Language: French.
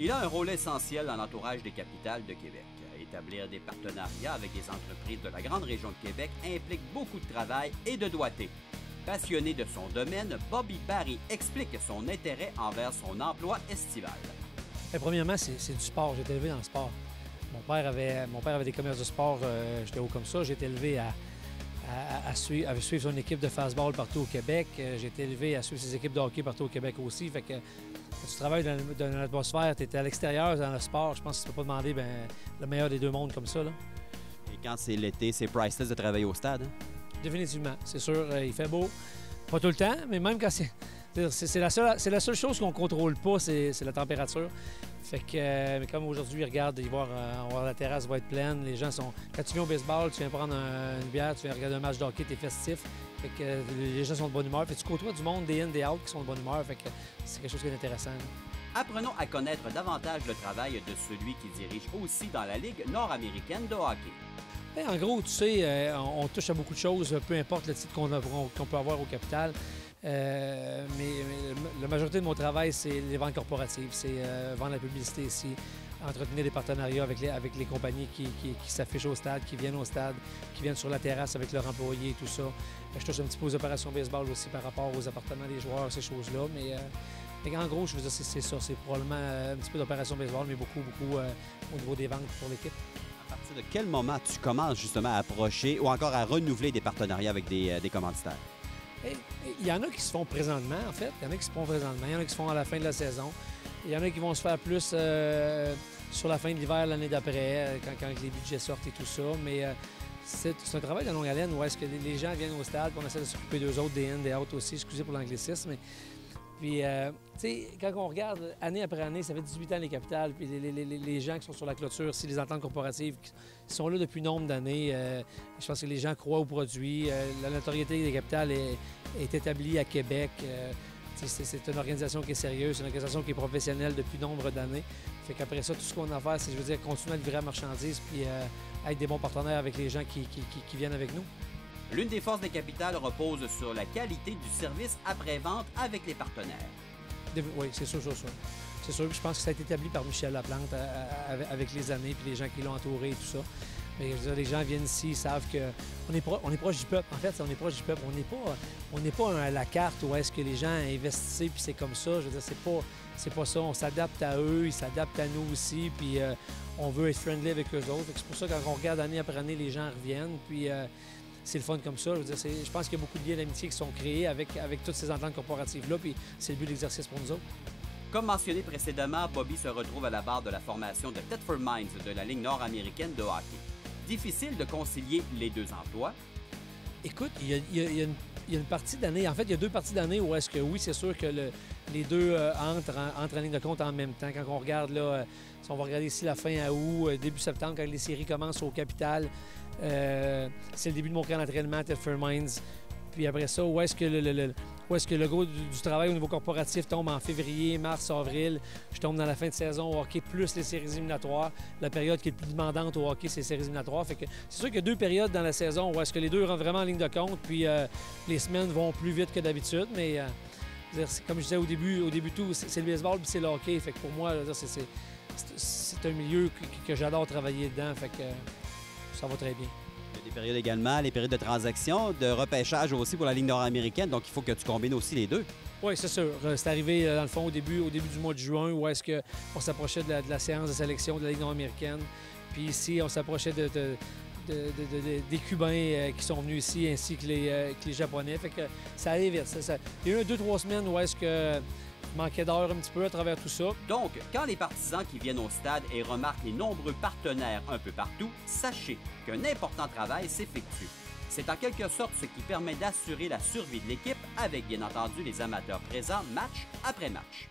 Il a un rôle essentiel dans l'entourage des capitales de Québec. Établir des partenariats avec des entreprises de la grande région de Québec implique beaucoup de travail et de doigté. Passionné de son domaine, Bobby Barry explique son intérêt envers son emploi estival. Premièrement, c'est du sport. J'ai été élevé dans le sport. Mon père avait des commerces de sport, j'étais haut comme ça. J'ai été élevé à suivre son équipe de fastball partout au Québec. J'ai été élevé à suivre ses équipes de hockey partout au Québec aussi. Fait que quand tu travailles dans l'atmosphère, tu es à l'extérieur, dans le sport, je pense que tu ne peux pas demander le meilleur des deux mondes comme ça, là. Et quand c'est l'été, c'est priceless de travailler au stade, hein? Définitivement. C'est sûr, il fait beau. Pas tout le temps, mais même quand c'est la seule chose qu'on ne contrôle pas, c'est la température. Fait que, mais comme aujourd'hui, regarde, la terrasse va être pleine. Les gens sont. Quand tu viens au baseball, tu viens prendre une bière, tu viens regarder un match de hockey, tu es festif. Fait que les gens sont de bonne humeur. Fait que tu côtoies du monde des in, des out qui sont de bonne humeur. Fait que c'est quelque chose qui est intéressant. Apprenons à connaître davantage le travail de celui qui dirige aussi dans la Ligue nord-américaine de hockey. Et en gros, tu sais, on touche à beaucoup de choses, peu importe le titre qu'on peut avoir au capital. Mais la majorité de mon travail, c'est les ventes corporatives, c'est vendre la publicité ici, entretenir des partenariats avec les compagnies qui s'affichent au stade, qui viennent au stade, qui viennent sur la terrasse avec leurs employés et tout ça. Je touche un petit peu aux opérations baseball aussi par rapport aux appartements des joueurs, ces choses-là. Mais en gros, je veux dire, c'est ça. C'est probablement un petit peu d'opération baseball, mais beaucoup au niveau des ventes pour l'équipe. À partir de quel moment tu commences justement à approcher ou encore à renouveler des partenariats avec des commanditaires? Il y en a qui se font présentement, en fait. Il y en a qui se font présentement. Il y en a qui se font à la fin de la saison. Il y en a qui vont se faire plus sur la fin de l'hiver, l'année d'après, quand les budgets sortent et tout ça. Mais c'est un travail de longue haleine où est-ce que les gens viennent au stade et on essaie de s'occuper d'eux autres, des in, des out aussi, excusez pour l'anglicisme. Puis, tu sais, quand on regarde année après année, ça fait 18 ans les capitales, puis les gens qui sont sur la clôture, si les ententes corporatives qui sont là depuis nombre d'années, je pense que les gens croient au produit. La notoriété des capitales est établie à Québec. C'est une organisation qui est sérieuse, c'est une organisation qui est professionnelle depuis nombre d'années. Fait qu'après ça, tout ce qu'on a à faire, c'est, je veux dire, continuer à livrer la marchandise puis être des bons partenaires avec les gens qui viennent avec nous. L'une des forces des capitales repose sur la qualité du service après-vente avec les partenaires. Oui, c'est sûr, C'est sûr, je pense que ça a été établi par Michel Laplante avec les années puis les gens qui l'ont entouré et tout ça. Mais je veux dire, les gens viennent ici, ils savent qu'on est proche du peuple. En fait, on est proche du peuple. On n'est pas à la carte où est-ce que les gens investissent puis c'est comme ça. Je veux dire, c'est pas ça. On s'adapte à eux, ils s'adaptent à nous aussi, puis on veut être friendly avec eux autres. C'est pour ça que quand on regarde année après année, les gens reviennent, puis c'est le fun comme ça. Je veux dire, je pense qu'il y a beaucoup de liens d'amitié qui sont créés avec toutes ces ententes corporatives-là, puis c'est le but de l'exercice pour nous autres. Comme mentionné précédemment, Bobby se retrouve à la barre de la formation de Thetford Mines de la Ligue nord-américaine de hockey. Difficile de concilier les deux emplois. Écoute, il y a une partie d'année, en fait, il y a deux parties d'année où est-ce que, oui, c'est sûr que les deux entrent en ligne de compte en même temps. Quand on regarde, là, si on va regarder ici la fin août, début septembre, quand les séries commencent au Capital, c'est le début de mon camp d'entraînement à Thetford Mines. Puis après ça, où est-ce que le gros du travail au niveau corporatif tombe en février, mars, avril. Je tombe dans la fin de saison au hockey, plus les séries éliminatoires. La période qui est le plus demandante au hockey, c'est les séries éliminatoires. Fait que c'est sûr qu'il y a deux périodes dans la saison où est-ce que les deux rentrent vraiment en ligne de compte, puis les semaines vont plus vite que d'habitude. Mais comme je disais au début tout, c'est le baseball puis c'est le hockey. Fait que pour moi, c'est un milieu que j'adore travailler dedans. Fait que ça va très bien. Il y a des périodes également, les périodes de transaction, de repêchage aussi pour la Ligue nord-américaine, donc il faut que tu combines aussi les deux. Oui, c'est sûr. C'est arrivé, dans le fond, au début du mois de juin, où est-ce qu'on s'approchait de la séance de sélection de la Ligue nord-américaine. Puis ici, on s'approchait des Cubains qui sont venus ici, ainsi que les Japonais. Fait que ça allait vite. Il y a eu 2-3 semaines où est-ce que manquait d'heures un petit peu à travers tout ça. Donc, quand les partisans qui viennent au stade et remarquent les nombreux partenaires un peu partout, sachez qu'un important travail s'effectue. C'est en quelque sorte ce qui permet d'assurer la survie de l'équipe avec, bien entendu, les amateurs présents match après match.